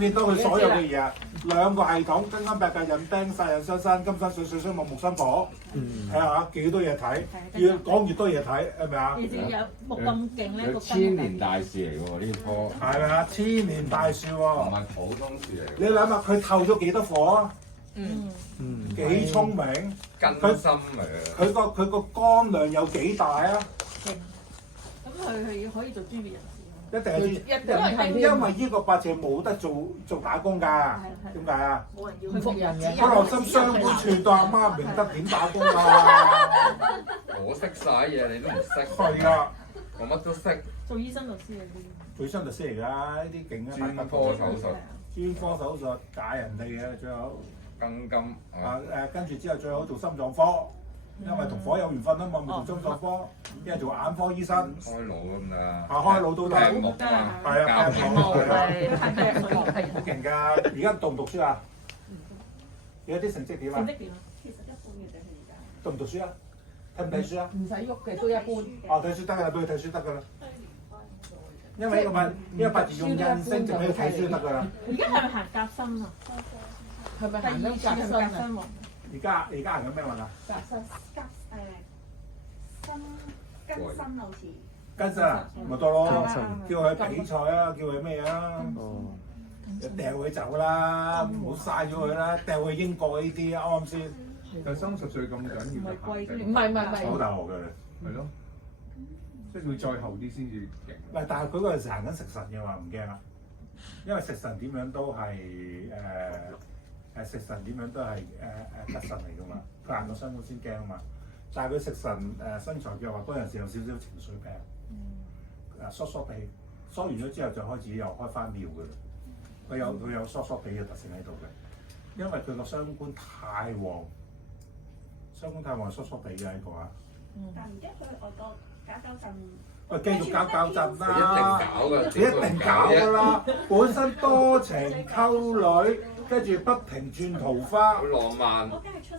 見到佢所有嘅嘢，兩個系統，金金白白人丁殺人傷身，金生水水生木木生火，睇下幾多嘢睇，越講越多嘢睇，係咪啊？而且有木咁勁咧，有千年大樹嚟喎呢棵，係啊，千年大樹唔喎。係普通樹嚟。你諗下佢透咗幾多火啊？幾聰明，根深嚟嘅。佢個肝量有幾大啊？勁。咁佢係可以做專業人士。一定係，因為呢個八字冇得做打工㗎，點解啊？冇人要佢服人嘅。佢留心雙管處到阿媽明得點打工啊？我識晒嘢，你都唔識。係啊，我乜都識。做醫生律師嗰啲。最新律師嚟㗎，呢啲勁啊！專科手術，專科手術解人哋嘅最好。更金跟住之後最好做心臟科，因為同火有緣分啊嘛，咪做心臟科，因為做眼科醫生。開腦咁啊！開腦都得。劈木啊！係啊，劈木係好勁㗎！而家讀唔讀書啊？而家啲成績點啊？成績點啊？其實一般嘅啫，佢而家。讀唔讀書啊？睇唔睇書啊？唔使喐嘅都一般。哦，睇書得㗎啦，俾佢睇書得㗎啦。因為呢個八字用印星，就俾佢睇書得㗎啦。而家係咪行夾心啊？係咪第二次係夾心喎？而家行緊咩運啊？跟新好似。跟身啊，咪得咯，叫佢比賽啊，叫佢咩啊？掉佢走啦，唔好嘥咗佢啦，掉去英國呢啲啱唔啱先？但30歲咁緊要就行定，唔係考大學嘅，係咯，即係會再後啲先至勁。唔係，但係佢嗰陣時行緊食神嘅話唔驚啊，因為食神點樣都係食神點樣都係吉神嚟㗎嘛，佢行到辛苦先驚啊嘛。但係佢食神身材嘅話，嗰陣時有少少情緒病，疏疏地，疏完咗之後就開始又開翻廟㗎啦。佢有疏疏地嘅特性喺度嘅，因為佢個傷官太旺，傷官太旺疏疏地嘅一個啊。但而家去外國搞震。喂，繼續搞震啦！你一定搞㗎啦！本身多情溝女，跟住不停轉桃花。好浪漫。我梗係出